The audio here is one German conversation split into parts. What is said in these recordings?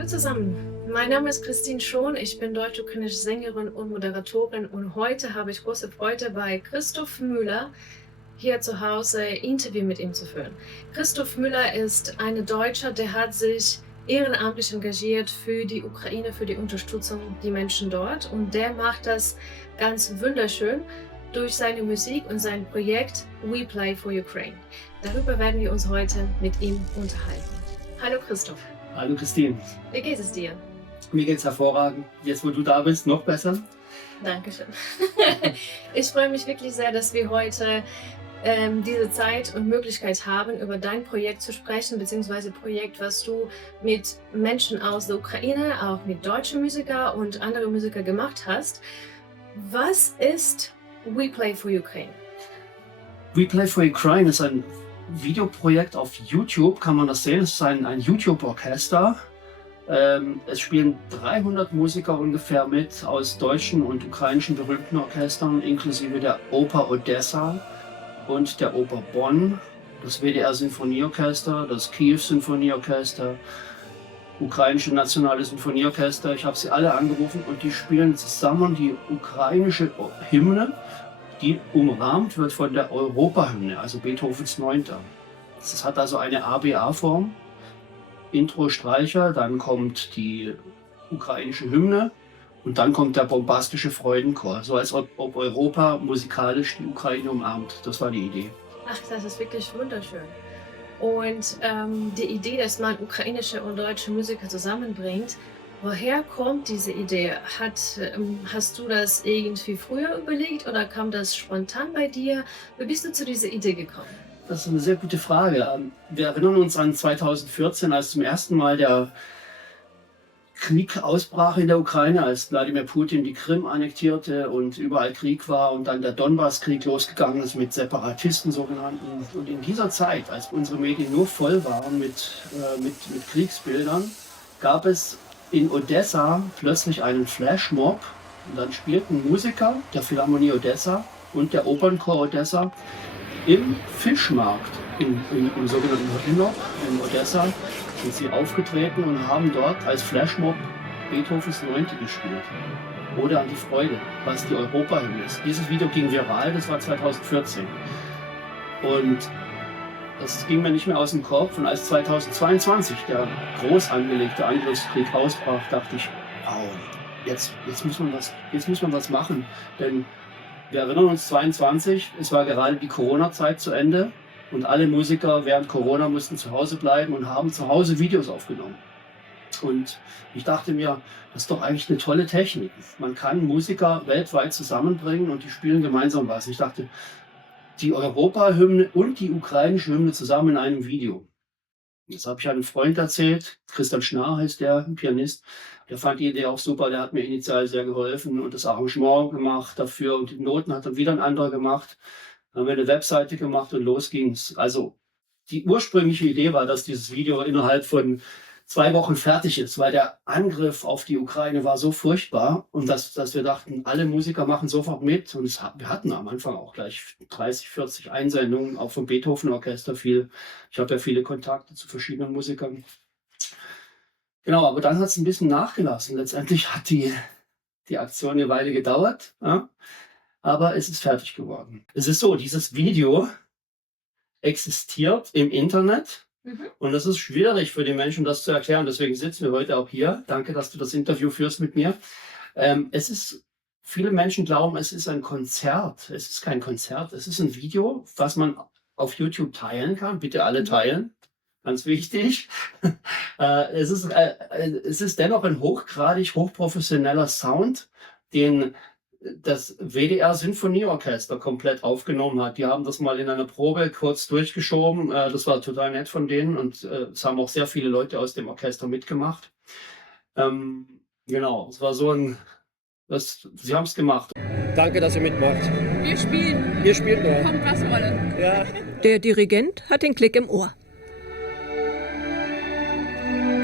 Hallo zusammen, mein Name ist Christine Schon, ich bin deutsch-ukrainische Sängerin und Moderatorin und heute habe ich große Freude, bei Christoph Müller hier zu Hause Interview mit ihm zu führen. Christoph Müller ist ein Deutscher, der hat sich ehrenamtlich engagiert für die Ukraine, für die Unterstützung der Menschen dort, und der macht das ganz wunderschön durch seine Musik und sein Projekt We Play for Ukraine. Darüber werden wir uns heute mit ihm unterhalten. Hallo Christoph. Hallo Christine. Wie geht es dir? Mir geht's hervorragend. Jetzt, wo du da bist, noch besser. Dankeschön. Ich freue mich wirklich sehr, dass wir heute diese Zeit und Möglichkeit haben, über dein Projekt zu sprechen, beziehungsweise Projekt, was du mit Menschen aus der Ukraine, auch mit deutschen Musikern und anderen Musikern gemacht hast. Was ist We Play for Ukraine? We Play for Ukraine ist ein Videoprojekt auf YouTube, kann man das sehen. Es ist ein YouTube-Orchester. Es spielen 300 Musiker ungefähr mit aus deutschen und ukrainischen berühmten Orchestern, inklusive der Oper Odessa und der Oper Bonn, das WDR-Sinfonieorchester, das Kiew-Sinfonieorchester, ukrainische Nationale Sinfonieorchester. Ich habe sie alle angerufen und die spielen zusammen die ukrainische Hymne, die umrahmt wird von der Europahymne, also Beethovens 9. Das hat also eine ABA-Form. Intro, Streicher, dann kommt die ukrainische Hymne und dann kommt der bombastische Freudenchor, so als ob Europa musikalisch die Ukraine umarmt. Das war die Idee. Ach, das ist wirklich wunderschön. Und die Idee, dass man ukrainische und deutsche Musiker zusammenbringt, woher kommt diese Idee? Hast du das irgendwie früher überlegt oder kam das spontan bei dir? Wie bist du zu dieser Idee gekommen? Das ist eine sehr gute Frage. Wir erinnern uns an 2014, als zum ersten Mal der Krieg ausbrach in der Ukraine, als Wladimir Putin die Krim annektierte und überall Krieg war und dann der Donbasskrieg losgegangen ist mit Separatisten sogenannten. Und in dieser Zeit, als unsere Medien nur voll waren mit Kriegsbildern, gab es in Odessa plötzlich einen Flashmob und dann spielten Musiker der Philharmonie Odessa und der Opernchor Odessa im Fischmarkt im sogenannten Rhinok in Odessa sind sie aufgetreten und haben dort als Flashmob Beethovens 9. gespielt. Oder an die Freude, was die Europahymne ist. Dieses Video ging viral, das war 2014. Und das ging mir nicht mehr aus dem Kopf. Und als 2022 der groß angelegte Angriffskrieg ausbrach, dachte ich, wow, jetzt muss man was machen. Denn wir erinnern uns 22, es war gerade die Corona-Zeit zu Ende und alle Musiker während Corona mussten zu Hause bleiben und haben zu Hause Videos aufgenommen. Und ich dachte mir, das ist doch eigentlich eine tolle Technik. Man kann Musiker weltweit zusammenbringen und die spielen gemeinsam was. Ich dachte, die Europahymne und die ukrainische Hymne zusammen in einem Video. Das habe ich einem Freund erzählt, Christian Schnarr heißt der, ein Pianist. Der fand die Idee auch super, der hat mir initial sehr geholfen und das Arrangement gemacht dafür und die Noten hat dann wieder ein anderer gemacht. Dann haben wir eine Webseite gemacht und los ging's. Also die ursprüngliche Idee war, dass dieses Video innerhalb von 2 Wochen fertig ist, weil der Angriff auf die Ukraine war so furchtbar und dass wir dachten, alle Musiker machen sofort mit und wir hatten am Anfang auch gleich 30, 40 Einsendungen, auch vom Beethoven-Orchester viel. Ich habe ja viele Kontakte zu verschiedenen Musikern. Genau, aber dann hat es ein bisschen nachgelassen. Letztendlich hat die Aktion eine Weile gedauert, ja? Aber es ist fertig geworden. Es ist so, dieses Video existiert im Internet. Und das ist schwierig für die Menschen, das zu erklären. Deswegen sitzen wir heute auch hier. Danke, dass du das Interview führst mit mir. Viele Menschen glauben, es ist ein Konzert. Es ist kein Konzert. Es ist ein Video, was man auf YouTube teilen kann. Bitte alle teilen. Ganz wichtig. Es ist dennoch ein hochgradig hochprofessioneller Sound, den das WDR-Sinfonieorchester komplett aufgenommen hat. Die haben das mal in einer Probe kurz durchgeschoben. Das war total nett von denen und es haben auch sehr viele Leute aus dem Orchester mitgemacht. Genau, es war so sie haben es gemacht. Danke, dass ihr mitmacht. Wir spielen. Ihr spielt nur. Kontrassrolle. Ja. Der Dirigent hat den Klick im Ohr.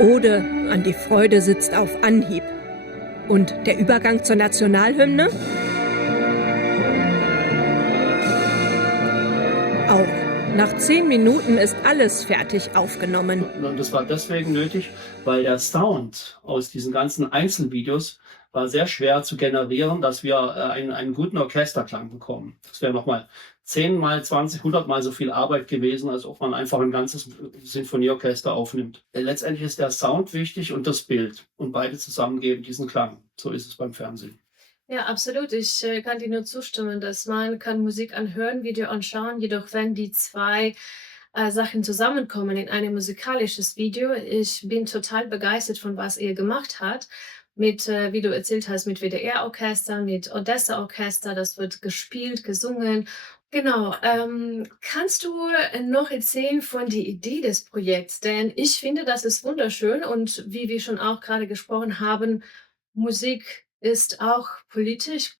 Ode an die Freude sitzt auf Anhieb. Und der Übergang zur Nationalhymne? Auch Nach 10 Minuten ist alles fertig aufgenommen. Und das war deswegen nötig, weil der Sound aus diesen ganzen Einzelvideos war sehr schwer zu generieren, dass wir einen guten Orchesterklang bekommen. Das wäre nochmal 10 mal 20, 100 mal so viel Arbeit gewesen, als ob man einfach ein ganzes Sinfonieorchester aufnimmt. Letztendlich ist der Sound wichtig und das Bild. Und beide zusammen geben diesen Klang. So ist es beim Fernsehen. Ja, absolut. Ich kann dir nur zustimmen, dass man kann Musik anhören, Video anschauen, jedoch wenn die zwei Sachen zusammenkommen in ein musikalisches Video, ich bin total begeistert von was ihr gemacht habt. Mit, wie du erzählt hast, mit WDR-Orchester, mit Odessa-Orchester, das wird gespielt, gesungen. Genau. Kannst du noch erzählen von der Idee des Projekts? Denn ich finde, das ist wunderschön und wie wir schon auch gerade gesprochen haben, Musik ist auch politisch.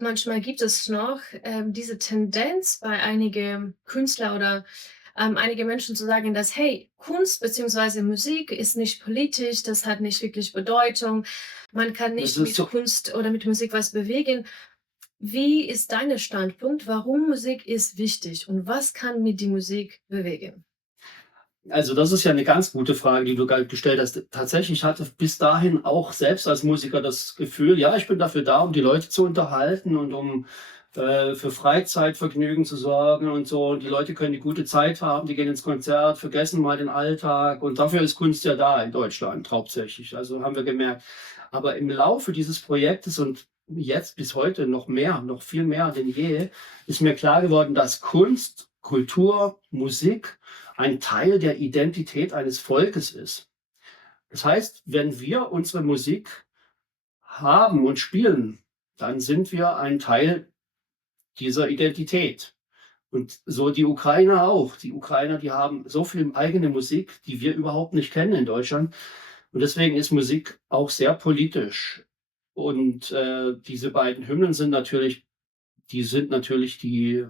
Manchmal gibt es noch diese Tendenz bei einigen Künstler oder einige Menschen zu sagen, dass, hey, Kunst bzw. Musik ist nicht politisch, das hat nicht wirklich Bedeutung. Man kann Das nicht ist mit so, Kunst oder mit Musik was bewegen. Wie ist dein Standpunkt? Warum Musik ist wichtig und was kann mit die Musik bewegen? also das ist ja eine ganz gute Frage, die du gerade gestellt hast. Tatsächlich hatte ich bis dahin auch selbst als Musiker das Gefühl, ja, ich bin dafür da, um die Leute zu unterhalten und um für Freizeitvergnügen zu sorgen und so. Und die Leute können die gute Zeit haben, die gehen ins Konzert, vergessen mal den Alltag. Und dafür ist Kunst ja da in Deutschland hauptsächlich. Also haben wir gemerkt. Aber im Laufe dieses Projektes und jetzt bis heute noch mehr, noch viel mehr denn je, ist mir klar geworden, dass Kunst, Kultur, Musik ein Teil der Identität eines Volkes ist. Das heißt, wenn wir unsere Musik haben und spielen, dann sind wir ein Teil dieser Identität. Und so die Ukrainer auch. Die Ukrainer, die haben so viel eigene Musik, die wir überhaupt nicht kennen in Deutschland. Und deswegen ist Musik auch sehr politisch. Und diese beiden Hymnen sind natürlich die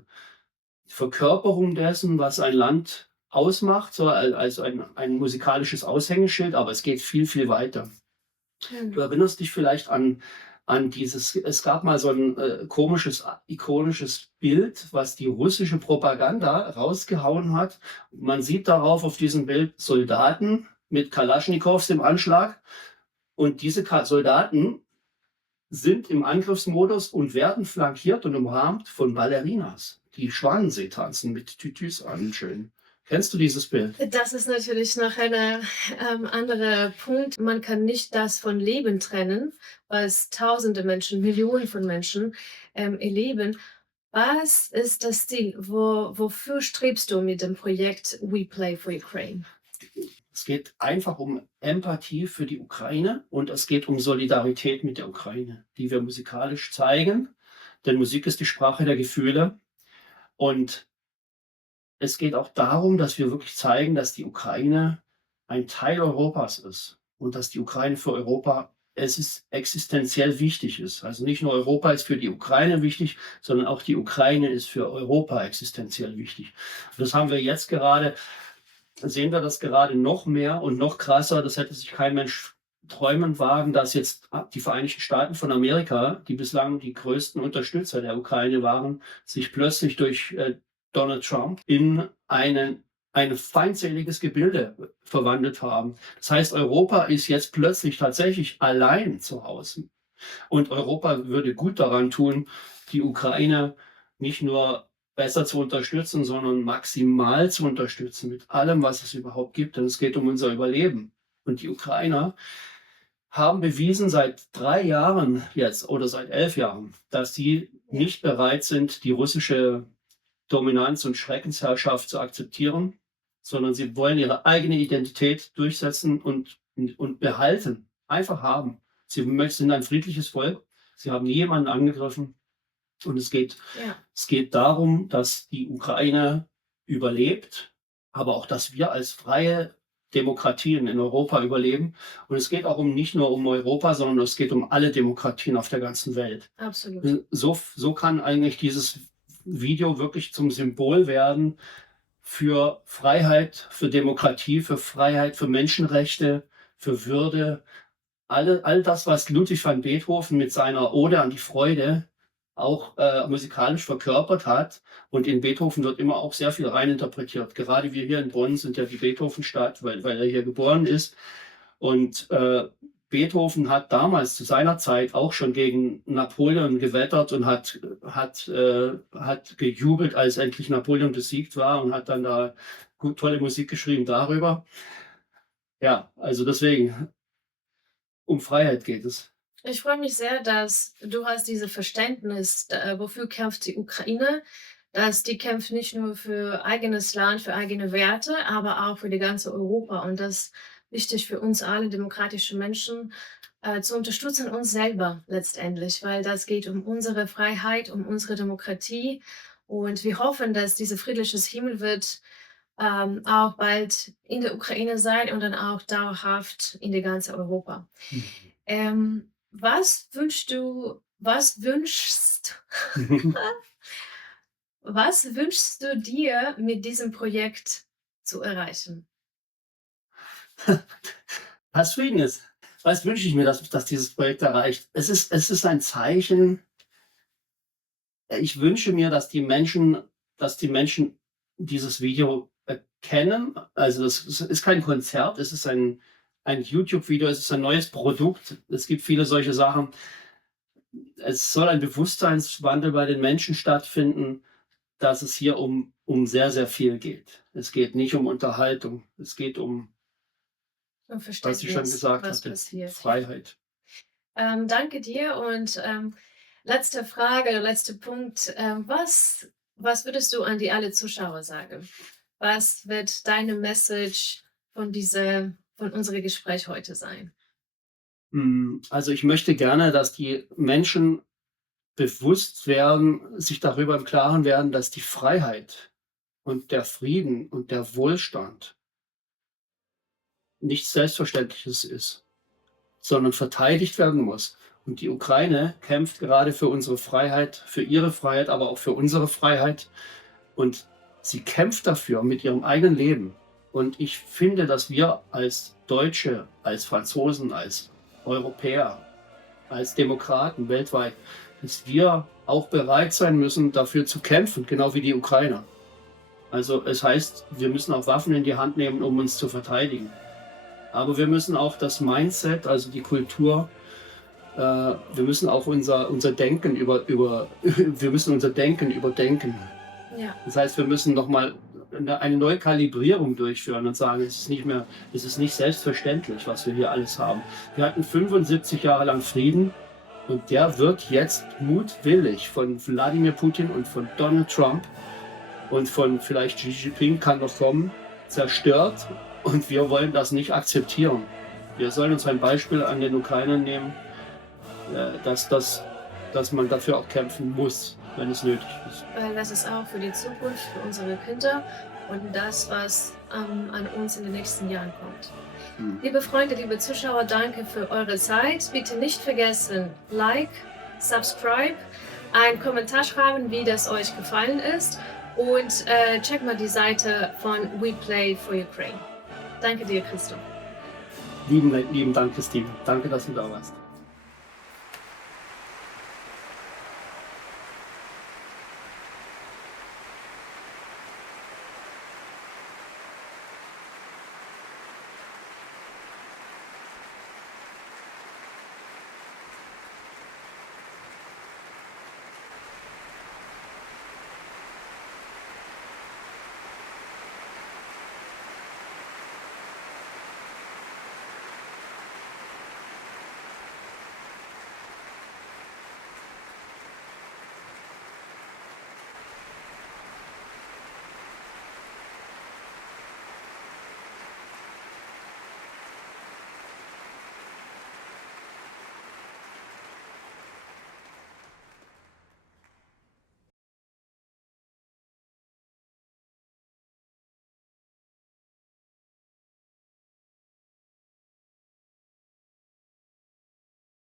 Verkörperung dessen, was ein Land ausmacht, so als ein musikalisches Aushängeschild, aber es geht viel, viel weiter. Du erinnerst dich vielleicht an es gab mal so ein komisches, ikonisches Bild, was die russische Propaganda rausgehauen hat. Man sieht darauf auf diesem Bild Soldaten mit Kalaschnikows im Anschlag und diese Soldaten sind im Angriffsmodus und werden flankiert und umrahmt von Ballerinas, die Schwanensee tanzen mit Tütüs an. Schön. Kennst du dieses Bild? Das ist natürlich noch ein anderer Punkt. Man kann nicht das von Leben trennen, was tausende Menschen, Millionen von Menschen erleben. Was ist das Ziel? Wofür strebst du mit dem Projekt We Play for Ukraine? Es geht einfach um Empathie für die Ukraine und es geht um Solidarität mit der Ukraine, die wir musikalisch zeigen. Denn Musik ist die Sprache der Gefühle. Und es geht auch darum, dass wir wirklich zeigen, dass die Ukraine ein Teil Europas ist und dass die Ukraine für Europa existenziell wichtig ist. Also nicht nur Europa ist für die Ukraine wichtig, sondern auch die Ukraine ist für Europa existenziell wichtig. Und das haben wir jetzt gerade, sehen wir das gerade noch mehr und noch krasser. Das hätte sich kein Mensch träumen wagen, dass jetzt die Vereinigten Staaten von Amerika, die bislang die größten Unterstützer der Ukraine waren, sich plötzlich durch Donald Trump in ein feindseliges Gebilde verwandelt haben. Das heißt, Europa ist jetzt plötzlich tatsächlich allein zu Hause. Und Europa würde gut daran tun, die Ukraine nicht nur besser zu unterstützen, sondern maximal zu unterstützen mit allem, was es überhaupt gibt. Denn es geht um unser Überleben. Und die Ukrainer haben bewiesen seit 3 Jahren jetzt oder seit 11 Jahren, dass sie nicht bereit sind, die russische Dominanz und Schreckensherrschaft zu akzeptieren, sondern sie wollen ihre eigene Identität durchsetzen und behalten, einfach haben. Sie sind ein friedliches Volk, sie haben nie jemanden angegriffen und es geht darum, dass die Ukraine überlebt, aber auch, dass wir als freie Demokratien in Europa überleben. Und es geht auch nicht nur um Europa, sondern es geht um alle Demokratien auf der ganzen Welt. Absolut. So kann eigentlich dieses Video wirklich zum Symbol werden für Freiheit, für Demokratie, für Freiheit, für Menschenrechte, für Würde. All das, was Ludwig van Beethoven mit seiner Ode an die Freude auch musikalisch verkörpert hat. Und in Beethoven wird immer auch sehr viel reininterpretiert. Gerade wir hier in Bonn sind ja die Beethovenstadt, weil er hier geboren ist. Und Beethoven hat damals zu seiner Zeit auch schon gegen Napoleon gewettert und hat gejubelt, als endlich Napoleon besiegt war, und hat dann da tolle Musik geschrieben darüber. Ja, also deswegen, um Freiheit geht es. Ich freue mich sehr, dass du hast dieses Verständnis, wofür kämpft die Ukraine, dass die kämpft nicht nur für eigenes Land, für eigene Werte, aber auch für die ganze Europa. Und das ist wichtig für uns alle demokratische Menschen, zu unterstützen, uns selber letztendlich, weil das geht um unsere Freiheit, um unsere Demokratie. Und wir hoffen, dass dieser friedliches Himmel wird auch bald in der Ukraine sein und dann auch dauerhaft in der ganzen Europa. Was wünschst was wünschst du dir mit diesem Projekt zu erreichen? Was Frieden ist. Was wünsche ich mir, dass dieses Projekt erreicht? Es ist ein Zeichen. Ich wünsche mir, dass die Menschen dieses Video erkennen. Also es ist kein Konzert, es ist ein YouTube-Video, es ist ein neues Produkt. Es gibt viele solche Sachen. Es soll ein Bewusstseinswandel bei den Menschen stattfinden, dass es hier um sehr, sehr viel geht. Es geht nicht um Unterhaltung, es geht um, Um was ich schon Verständnis, gesagt was hatte, passiert. Freiheit. Danke dir und letzte Frage, letzter Punkt. Was würdest du an die alle Zuschauer sagen? Was wird deine Message von unserem Gespräch heute sein? Also ich möchte gerne, dass die Menschen bewusst werden, sich darüber im Klaren werden, dass die Freiheit und der Frieden und der Wohlstand nichts Selbstverständliches ist, sondern verteidigt werden muss. Und die Ukraine kämpft gerade für unsere Freiheit, für ihre Freiheit, aber auch für unsere Freiheit. Und sie kämpft dafür mit ihrem eigenen Leben. Und ich finde, dass wir als Deutsche, als Franzosen, als Europäer, als Demokraten weltweit, dass wir auch bereit sein müssen, dafür zu kämpfen, genau wie die Ukrainer. Also es heißt, wir müssen auch Waffen in die Hand nehmen, um uns zu verteidigen. Aber wir müssen auch das Mindset, also die Kultur, wir müssen auch unser Denken wir müssen unser Denken überdenken. Ja, Das heißt, wir müssen nochmal eine neue Kalibrierung durchführen und sagen, es ist nicht selbstverständlich, was wir hier alles haben. Wir hatten 75 Jahre lang Frieden und der wird jetzt mutwillig von Wladimir Putin und von Donald Trump und von vielleicht Xi Jinping kann noch kommen, zerstört, und wir wollen das nicht akzeptieren. Wir sollen uns ein Beispiel an den Ukrainern nehmen, dass man dafür auch kämpfen muss, wenn es nötig ist. weil das ist auch für die Zukunft, für unsere Kinder und das, was an uns in den nächsten Jahren kommt. Liebe Freunde, liebe Zuschauer, danke für eure Zeit. Bitte nicht vergessen, Like, Subscribe, einen Kommentar schreiben, wie das euch gefallen ist und check mal die Seite von We Play for Ukraine. Danke dir, Christoph. Lieben Dank, Christine. Danke, dass du da warst.